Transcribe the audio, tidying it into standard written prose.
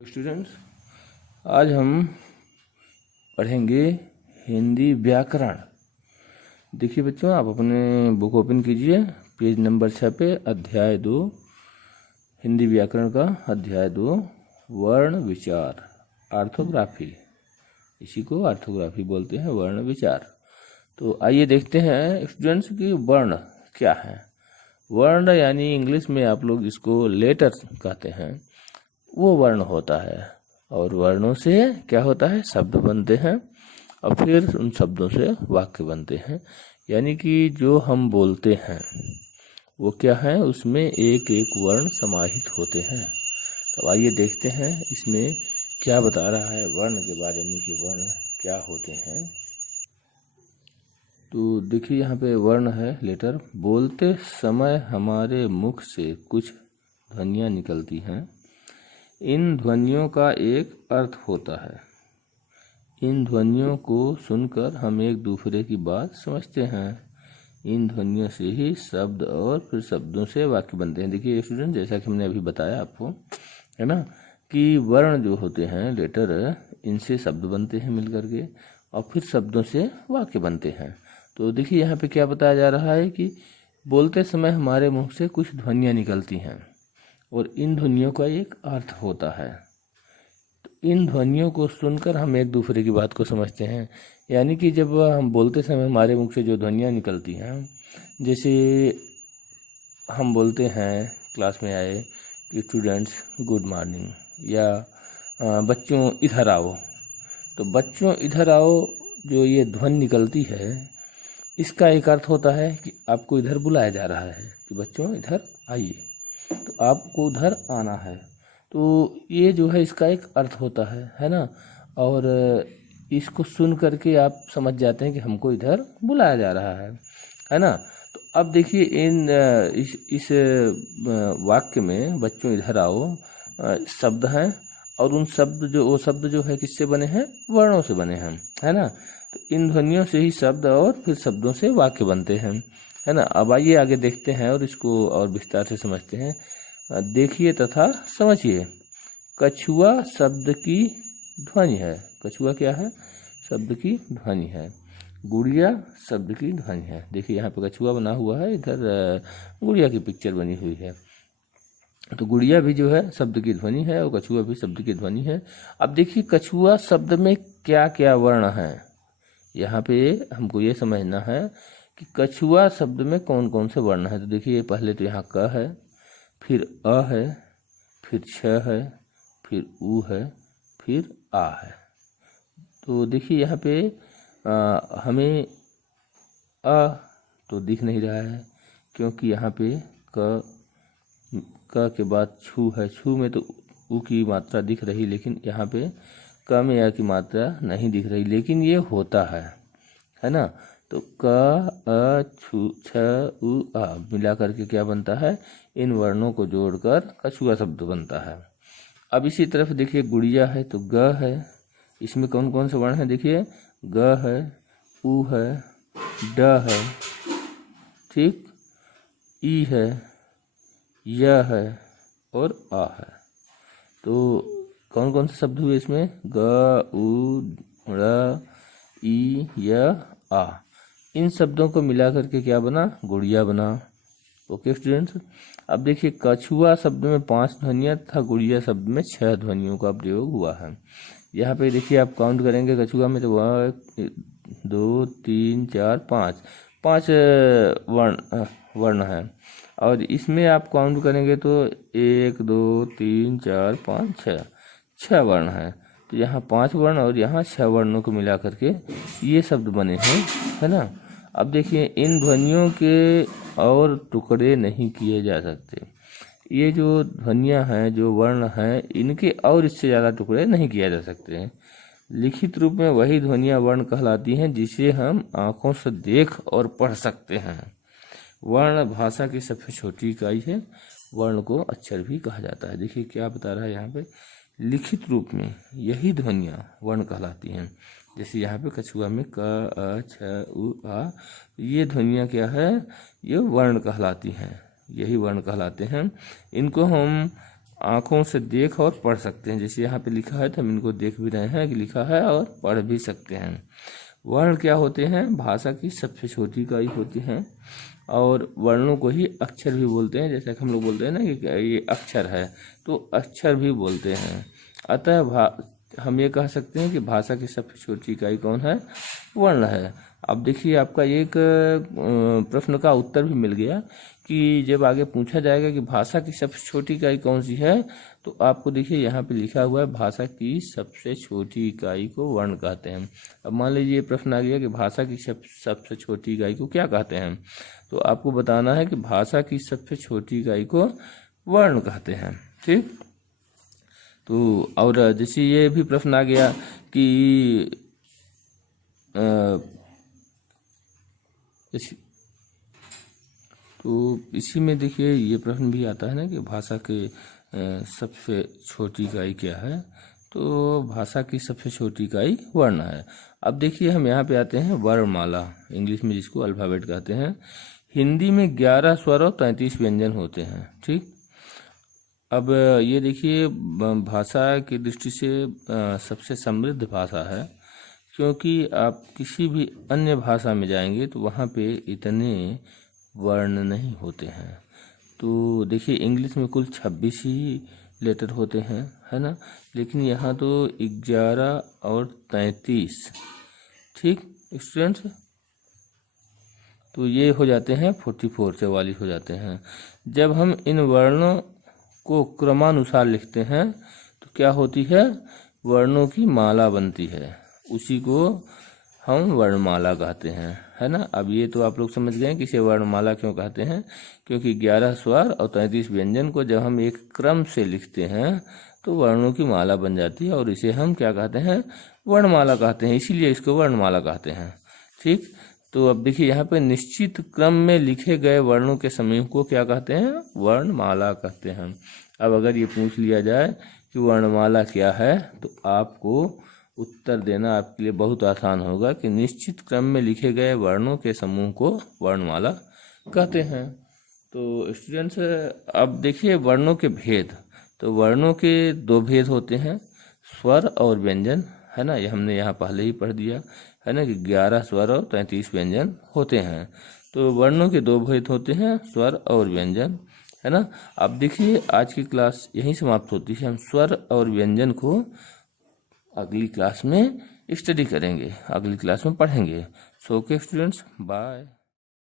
Students, आज हम पढ़ेंगे हिंदी व्याकरण। देखिए बच्चों, आप अपने बुक ओपन कीजिए, पेज नंबर 6 पे अध्याय 2 हिंदी व्याकरण का अध्याय 2 वर्ण विचार ऑर्थोग्राफी। इसी को ऑर्थोग्राफी बोलते हैं, वर्ण विचार। तो आइए देखते हैं स्टूडेंट्स कि वर्ण क्या है। वर्ण यानी इंग्लिश में आप लोग इसको लेटर कहते हैं, वो वर्ण होता है। और वर्णों से क्या होता है, शब्द बनते हैं और फिर उन शब्दों से वाक्य बनते हैं। यानी कि जो हम बोलते हैं वो क्या है, उसमें एक एक वर्ण समाहित होते हैं। तो आइए देखते हैं इसमें क्या बता रहा है वर्ण के बारे में कि वर्ण क्या होते हैं। तो देखिए यहाँ पे वर्ण है लेटर। बोलते समय हमारे मुख से कुछ ध्वनियाँ निकलती हैं। इन ध्वनियों का एक अर्थ होता है। इन ध्वनियों को सुनकर हम एक दूसरे की बात समझते हैं। इन ध्वनियों से ही शब्द और फिर शब्दों से वाक्य बनते हैं। देखिए स्टूडेंट, जैसा कि हमने अभी बताया आपको, है ना, कि वर्ण जो होते हैं लेटर, इनसे शब्द बनते हैं मिल करके और फिर शब्दों से वाक्य बनते हैं। तो देखिए यहाँ पे क्या बताया जा रहा है कि बोलते समय हमारे मुँह से कुछ ध्वनियाँ निकलती हैं और इन ध्वनियों का एक अर्थ होता है। तो इन ध्वनियों को सुनकर हम एक दूसरे की बात को समझते हैं। यानी कि जब हम बोलते समय हमारे मुख से जो ध्वनियाँ निकलती हैं, जैसे हम बोलते हैं क्लास में आए कि स्टूडेंट्स गुड मॉर्निंग, या बच्चों इधर आओ। तो बच्चों इधर आओ जो ये ध्वनि निकलती है, इसका एक अर्थ होता है कि आपको इधर बुलाया जा रहा है कि बच्चों इधर आइए, तो आपको उधर आना है। तो ये जो है इसका एक अर्थ होता है ना। और इसको सुन करके आप समझ जाते हैं कि हमको इधर बुलाया जा रहा है ना। तो अब देखिए इस वाक्य में बच्चों इधर आओ शब्द हैं और उन शब्द जो है किससे बने हैं, वर्णों से बने हैं, है ना। तो इन ध्वनियों से ही शब्द और फिर शब्दों से वाक्य बनते हैं, है ना। अब आइए आगे देखते हैं और इसको और विस्तार से समझते हैं। देखिए तथा समझिए। कछुआ शब्द की ध्वनि है। कछुआ क्या है, शब्द की ध्वनि है। गुड़िया शब्द की ध्वनि है। देखिए यहाँ पे कछुआ बना हुआ है, इधर गुड़िया की पिक्चर बनी हुई है। तो गुड़िया भी जो है शब्द की ध्वनि है और कछुआ भी शब्द की ध्वनि है। अब देखिए कछुआ शब्द में क्या क्या वर्ण हैं, यहाँ पे हमको ये समझना है कि कछुआ शब्द में कौन कौन से वर्ण हैं। तो देखिए पहले तो यहाँ क है, फिर अ है, फिर छ है, फिर उ है, फिर आ है। तो देखिए यहाँ पे हमें अ तो दिख नहीं रहा है क्योंकि यहाँ पे क के बाद छू है। छू में तो उ की मात्रा दिख रही, लेकिन यहाँ पे क में या की मात्रा नहीं दिख रही, लेकिन ये होता है ना। तो क अ छु छ उ आ मिला करके क्या बनता है, इन वर्णों को जोड़कर कछुआ शब्द बनता है। अब इसी तरफ देखिए गुड़िया है तो ग है। इसमें कौन कौन से वर्ण हैं, देखिए ग है, उ है, ड है, ठीक, ई है, य है और आ है। तो कौन कौन से शब्द हुए इसमें, ग, उ, ड़, ई, य, आ। इन शब्दों को मिला करके क्या बना, गुड़िया बना। ओके स्टूडेंट्स, अब देखिए कछुआ शब्द में 5 ध्वनियाँ तथा गुड़िया शब्द में 6 ध्वनियों का प्रयोग हुआ है। यहाँ पे देखिए आप काउंट करेंगे कछुआ में तो 1 2 3 4 5 वर्ण है। और इसमें आप काउंट करेंगे तो 1 2 3 4 5 6 वर्ण है। तो यहाँ 5 वर्ण और यहाँ 6 वर्णों को मिला करके ये शब्द बने हैं, है ना। अब देखिए इन ध्वनियों के और टुकड़े नहीं किए जा सकते। ये जो ध्वनियाँ हैं, जो वर्ण हैं, इनके और इससे ज़्यादा टुकड़े नहीं किया जा सकते हैं। लिखित रूप में वही ध्वनियाँ वर्ण कहलाती हैं जिसे हम आँखों से देख और पढ़ सकते हैं। वर्ण भाषा की सबसे छोटी इकाई है। वर्ण को अक्षर भी कहा जाता है। देखिए क्या बता रहा है यहाँ पे, लिखित रूप में यही ध्वनियाँ वर्ण कहलाती हैं। जैसे यहाँ पे कछुआ में क अ छ उ आ, ये ध्वनियाँ क्या है, ये वर्ण कहलाती हैं, यही वर्ण कहलाते हैं। इनको हम आँखों से देख और पढ़ सकते हैं। जैसे यहाँ पे लिखा है तो हम इनको देख भी रहे हैं कि लिखा है और पढ़ भी सकते हैं। वर्ण क्या होते हैं? भाषा की सबसे छोटी इकाई होती हैं और वर्णों को ही अक्षर भी बोलते हैं। जैसे कि हम लोग बोलते हैं ना कि ये अक्षर है, तो अक्षर भी बोलते हैं। अतः हम ये कह सकते हैं कि भाषा की सबसे छोटी इकाई कौन है? वर्ण है। अब देखिए आपका एक प्रश्न का उत्तर भी मिल गया कि जब आगे पूछा जाएगा कि भाषा की सबसे छोटी इकाई कौन सी है, तो आपको देखिए यहाँ पे लिखा हुआ है भाषा की सबसे छोटी इकाई को वर्ण कहते हैं। अब मान लीजिए ये प्रश्न आ गया कि भाषा की सबसे छोटी इकाई को क्या कहते हैं, तो आपको बताना है कि भाषा की सबसे छोटी इकाई को वर्ण कहते हैं। ठीक, तो और जैसे ये भी प्रश्न आ गया कि तो इसी में देखिए ये प्रश्न भी आता है ना कि भाषा के सबसे छोटी इकाई क्या है, तो भाषा की सबसे छोटी इकाई वर्ण है। अब देखिए हम यहाँ पे आते हैं वर्णमाला, इंग्लिश में जिसको अल्फ़ाबेट कहते हैं। हिंदी में 11 स्वर और 33 व्यंजन होते हैं। ठीक, अब ये देखिए भाषा की दृष्टि से सबसे समृद्ध भाषा है, क्योंकि आप किसी भी अन्य भाषा में जाएंगे तो वहाँ पे इतने वर्ण नहीं होते हैं। तो देखिए इंग्लिश में कुल 26 ही लेटर होते हैं, है ना, लेकिन यहाँ तो 11 और 33। ठीक स्टूडेंट्स, तो ये हो जाते हैं 44, 44 हो जाते हैं। जब हम इन वर्णों को क्रमानुसार लिखते हैं तो क्या होती है? वर्णों की माला बनती है, उसी को हम वर्णमाला कहते हैं, है ना। अब ये तो आप लोग समझ गए कि इसे वर्णमाला क्यों कहते हैं, क्योंकि 11 स्वर और 33 व्यंजन को जब हम एक क्रम से लिखते हैं तो वर्णों की माला बन जाती है और इसे हम क्या कहते हैं? वर्णमाला कहते हैं, इसीलिए इसको वर्णमाला कहते हैं। ठीक, तो अब देखिए यहाँ पे निश्चित क्रम में लिखे गए वर्णों के समूह को क्या कहते हैं? वर्णमाला कहते हैं। अब अगर ये पूछ लिया जाए कि वर्णमाला क्या है, तो आपको उत्तर देना आपके लिए बहुत आसान होगा कि निश्चित क्रम में लिखे गए वर्णों के समूह को वर्णमाला कहते हैं। तो स्टूडेंट्स अब देखिए वर्णों के भेद। तो वर्णों के 2 भेद होते हैं, स्वर और व्यंजन, है ना। ये हमने यहाँ पहले ही पढ़ दिया है ना कि 11 स्वर और 33 व्यंजन होते हैं। तो वर्णों के 2 भेद होते हैं, स्वर और व्यंजन, है ना। अब देखिए आज की क्लास यहीं समाप्त होती है। हम स्वर और व्यंजन को अगली क्लास में स्टडी करेंगे, अगली क्लास में पढ़ेंगे। So okay students, bye.